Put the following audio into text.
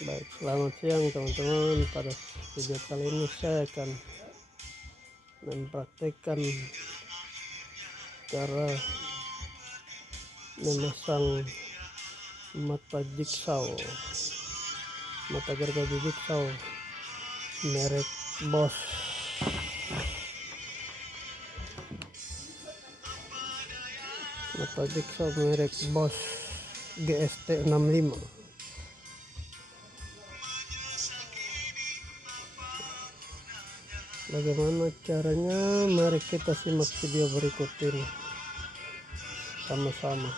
Baik, selamat siang teman-teman. Pada video kali ini saya akan mempraktekkan cara memasang mata gergaji jigsaw merek Bosch. Mata jigsaw merek Bosch GST 65. Bagaimana caranya? Mari kita simak video berikut ini sama-sama.